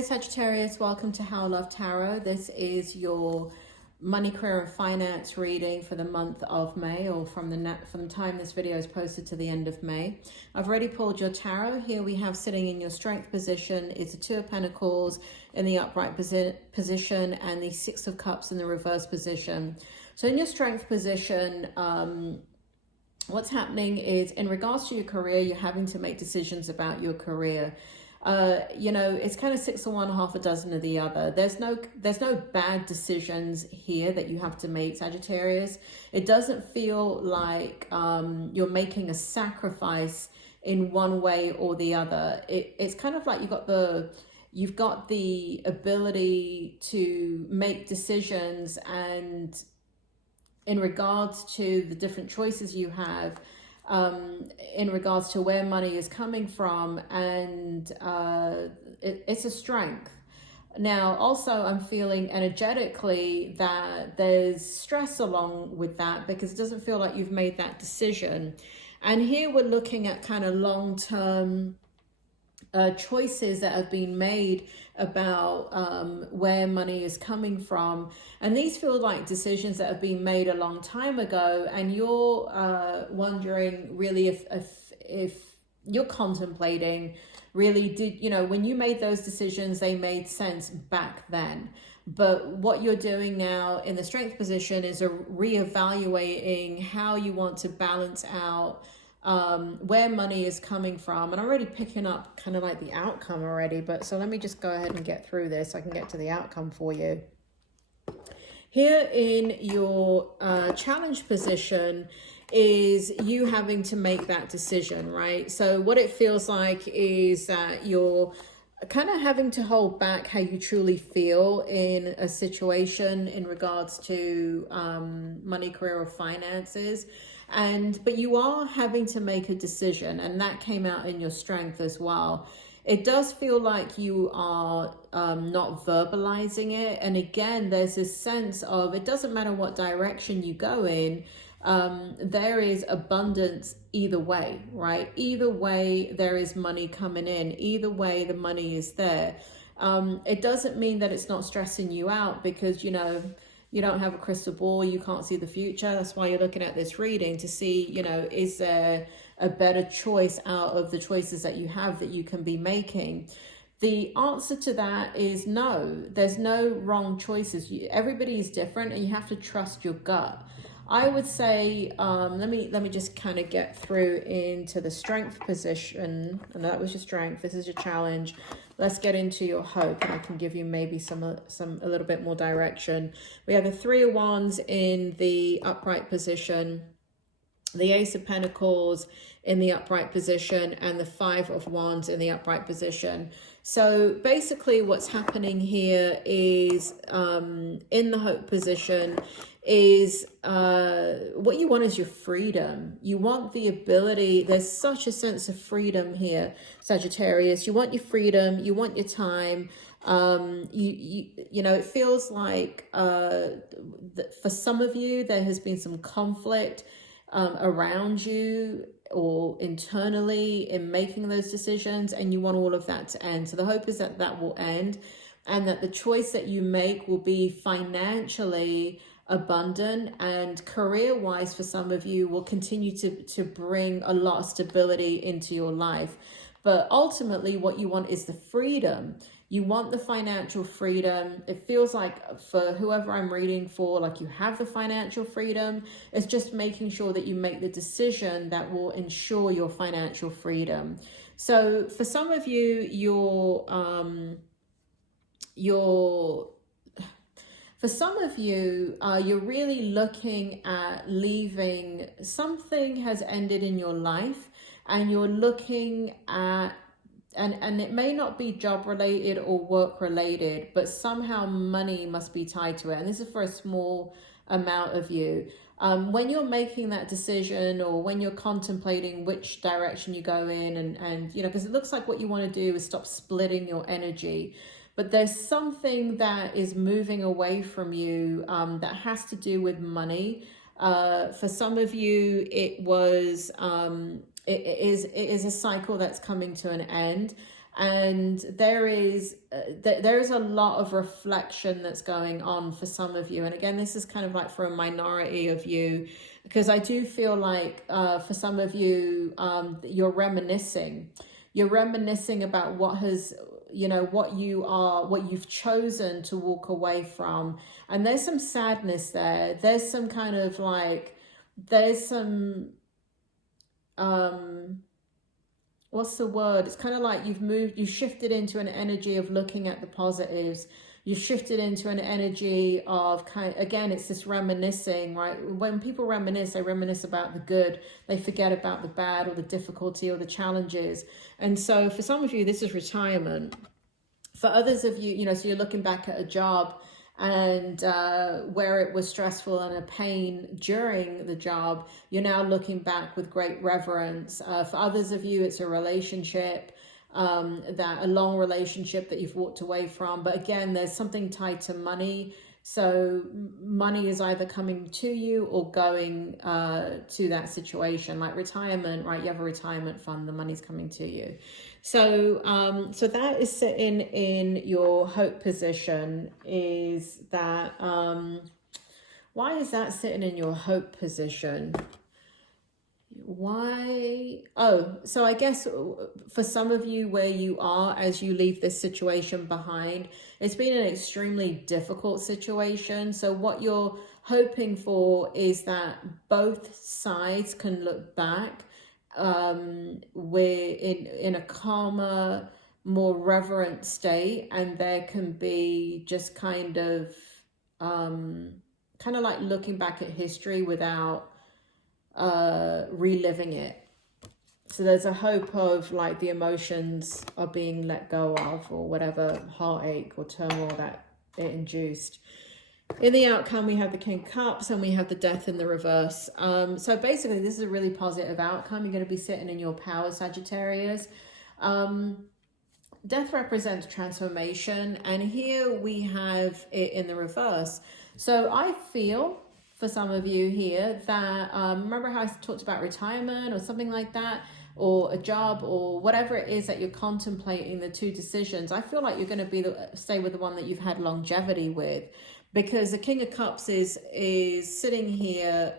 Hi Sagittarius, welcome to How Love Tarot. This is your money, career and finance reading for the month of May, or from the time this video is posted to the end of May. I've already pulled your tarot. Here we have, sitting in your strength position is the Two of Pentacles in the upright position and the Six of Cups in the reverse position. So in your strength position, what's happening is, in regards to your career, you're having to make decisions about your career. You know, it's kind of six of one, half a dozen of the other. There's no bad decisions here that you have to make, Sagittarius. It doesn't feel like you're making a sacrifice in one way or the other. It's kind of like you've got the ability to make decisions, and in regards to the different choices you have, in regards to where money is coming from, and it's a strength. Now, also, I'm feeling energetically that there's stress along with that, because it doesn't feel like you've made that decision. And here we're looking at kind of long-term choices that have been made about where money is coming from, and these feel like decisions that have been made a long time ago, and you're wondering really if you're contemplating, really, did, you know, when you made those decisions, they made sense back then. But what you're doing now in the strength position is reevaluating how you want to balance out where money is coming from. And I'm already picking up kind of like the outcome already, but so let me just go ahead and get through this so I can get to the outcome for you. Here in your challenge position is you having to make that decision, right? So what it feels like is that you're kind of having to hold back how you truly feel in a situation in regards to money, career or finances. But you are having to make a decision, and that came out in your strength as well. It does feel like you are not verbalizing it. And again, there's this sense of, it doesn't matter what direction you go in, there is abundance either way, right? Either way, there is money coming in. Either way, the money is there. It doesn't mean that it's not stressing you out, because, you know, you don't have a crystal ball, you can't see the future. That's why you're looking at this reading, to see, you know, is there a better choice out of the choices that you have that you can be making? The answer to that is no. There's no wrong choices. Everybody is different, and you have to trust your gut. I would say, let me just kind of get through into the strength position, and that was your strength. This is your challenge. Let's get into your hope, and I can give you maybe a little bit more direction. We have the Three of Wands in the upright position, the Ace of Pentacles in the upright position, and the Five of Wands in the upright position. So basically what's happening here is, in the hope position, is what you want is your freedom. You want the ability, there's such a sense of freedom here, Sagittarius. You want your freedom, you want your time. You know, it feels like for some of you there has been some conflict around you or internally in making those decisions, and you want all of that to end. So the hope is that that will end, and that the choice that you make will be financially abundant, and career-wise for some of you will continue to bring a lot of stability into your life. But ultimately what you want is the freedom. You want the financial freedom. It feels like for whoever I'm reading for, like you have the financial freedom. It's just making sure that you make the decision that will ensure your financial freedom. So for some of you, you're really looking at leaving. Something has ended in your life, and you're looking at, and it may not be job related or work related, but somehow money must be tied to it. And this is for a small amount of you. When you're making that decision, or when you're contemplating which direction you go in, and you know, because it looks like what you want to do is stop splitting your energy. But there's something that is moving away from you that has to do with money. For some of you, it is a cycle that's coming to an end. And there is a lot of reflection that's going on for some of you. And again, this is kind of like for a minority of you, because I do feel like for some of you, you're reminiscing about what has, you know, what you've chosen to walk away from. And there's some sadness there. There's some kind of like, there's some, what's the word? It's kind of like you shifted into an energy of looking at the positives. You shifted into an energy of again, it's this reminiscing, right? When people reminisce, they reminisce about the good. They forget about the bad or the difficulty or the challenges. And so for some of you, this is retirement. For others of you, you know, so you're looking back at a job and where it was stressful and a pain during the job, you're now looking back with great reverence. For others of you, it's a relationship, a long relationship that you've walked away from. But again, there's something tied to money. So money is either coming to you or going to that situation, like retirement, right? You have a retirement fund, the money's coming to you. So so that is sitting in your hope position. Is that why is that sitting in your hope position? Why? Oh, so I guess for some of you where you are as you leave this situation behind, it's been an extremely difficult situation. So what you're hoping for is that both sides can look back we're in a calmer, more reverent state, and there can be just kind of like looking back at history without reliving it. So there's a hope of like the emotions are being let go of, or whatever heartache or turmoil that it induced. In the outcome, we have the King of Cups and we have the Death in the reverse. So basically, this is a really positive outcome. You're going to be sitting in your power, Sagittarius. Death represents transformation, and here we have it in the reverse. So I feel for some of you here that, remember how I talked about retirement or something like that, or a job or whatever it is that you're contemplating, the two decisions. I feel like you're going to stay with the one that you've had longevity with. Because the King of Cups is sitting here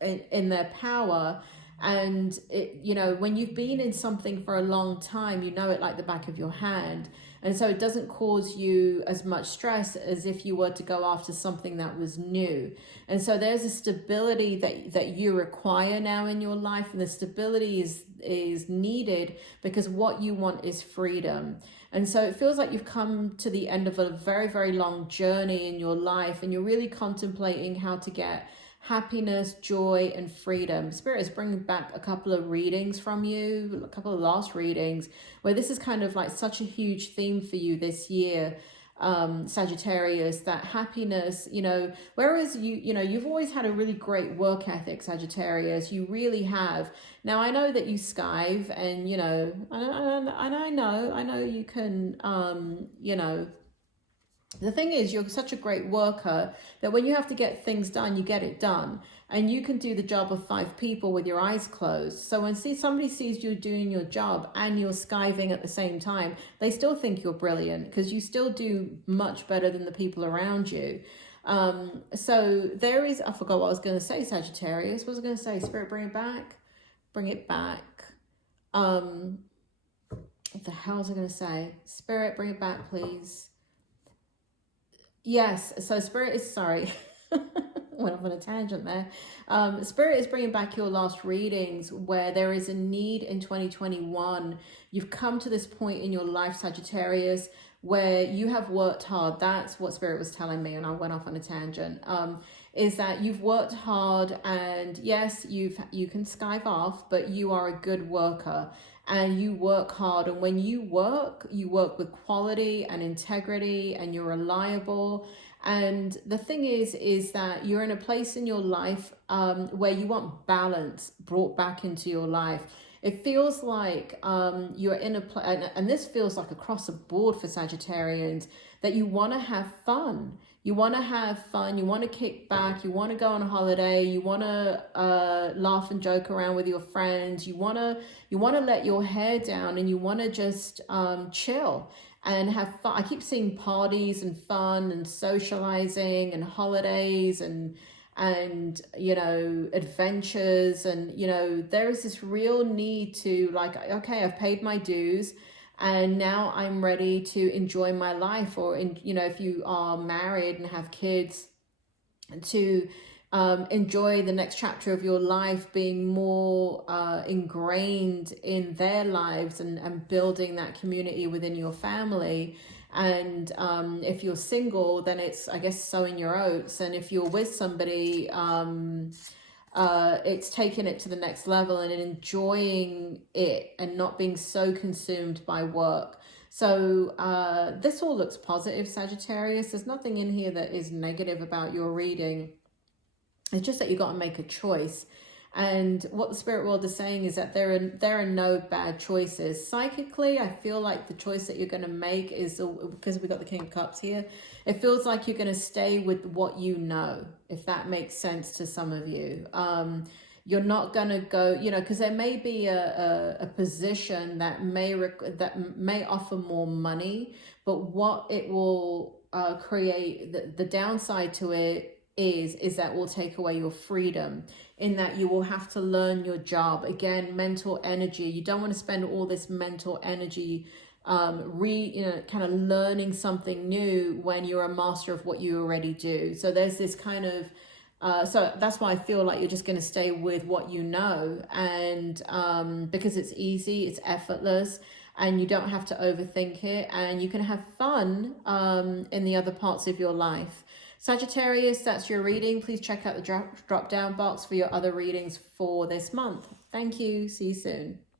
in their power, and you know, when you've been in something for a long time, you know it like the back of your hand, and so it doesn't cause you as much stress as if you were to go after something that was new. And so there's a stability that you require now in your life, and the stability is needed because what you want is freedom. And so it feels like you've come to the end of a very, very long journey in your life, and you're really contemplating how to get happiness, joy, and freedom. Spirit is bringing back a couple of readings from you, a couple of last readings, where this is kind of like such a huge theme for you this year, Sagittarius, that happiness, you know, whereas you know, you've always had a really great work ethic, Sagittarius, you really have. Now, I know that you skive, and, you know, I know you can, you know, the thing is, you're such a great worker that when you have to get things done, you get it done. And you can do the job of 5 people with your eyes closed. So when somebody sees you doing your job and you're skiving at the same time, they still think you're brilliant because you still do much better than the people around you. So there is, I forgot what I was going to say, Sagittarius. What was I going to say? Spirit, bring it back. Bring it back. What the hell was I going to say? Spirit, bring it back, please. Yes, so Spirit is, sorry, went off on a tangent there. Spirit is bringing back your last readings where there is a need in 2021. You've come to this point in your life, Sagittarius, where you have worked hard. That's what Spirit was telling me, and I went off on a tangent. Is that you've worked hard, and yes, you can skive off, but you are a good worker. And you work hard, and when you work with quality and integrity, and you're reliable. And the thing is that you're in a place in your life where you want balance brought back into your life. It feels like you're in a place, and this feels like across the board for Sagittarians, that you want to have fun. You want to have fun, you want to kick back, you want to go on a holiday, you want to laugh and joke around with your friends, you want to let your hair down, and you want to just chill and have fun. I keep seeing parties and fun and socializing and holidays and you know, adventures, and you know, there is this real need to, like, okay, I've paid my dues and now I'm ready to enjoy my life. Or in, you know, if you are married and have kids, to enjoy the next chapter of your life, being more ingrained in their lives, and building that community within your family. And if you're single, then it's, I guess, sowing your oats. And if you're with somebody, it's taking it to the next level and enjoying it and not being so consumed by work. So this all looks positive, Sagittarius. There's nothing in here that is negative about your reading. It's just that you got to make a choice. And what the spirit world is saying is that there are no bad choices. Psychically, I feel like the choice that you're going to make is, because we got the King of Cups here, it feels like you're going to stay with what you know, if that makes sense to some of you. You're not going to go, you know, because there may be a position that may offer more money, but what it will create, the downside to it is that will take away your freedom, in that you will have to learn your job. Again, mental energy. You don't want to spend all this mental energy kind of learning something new when you're a master of what you already do. So there's this kind of so that's why I feel like you're just going to stay with what you know, and because it's easy, it's effortless, and you don't have to overthink it, and you can have fun in the other parts of your life. Sagittarius, that's your reading. Please check out the drop down box for your other readings for this month. Thank you. See you soon.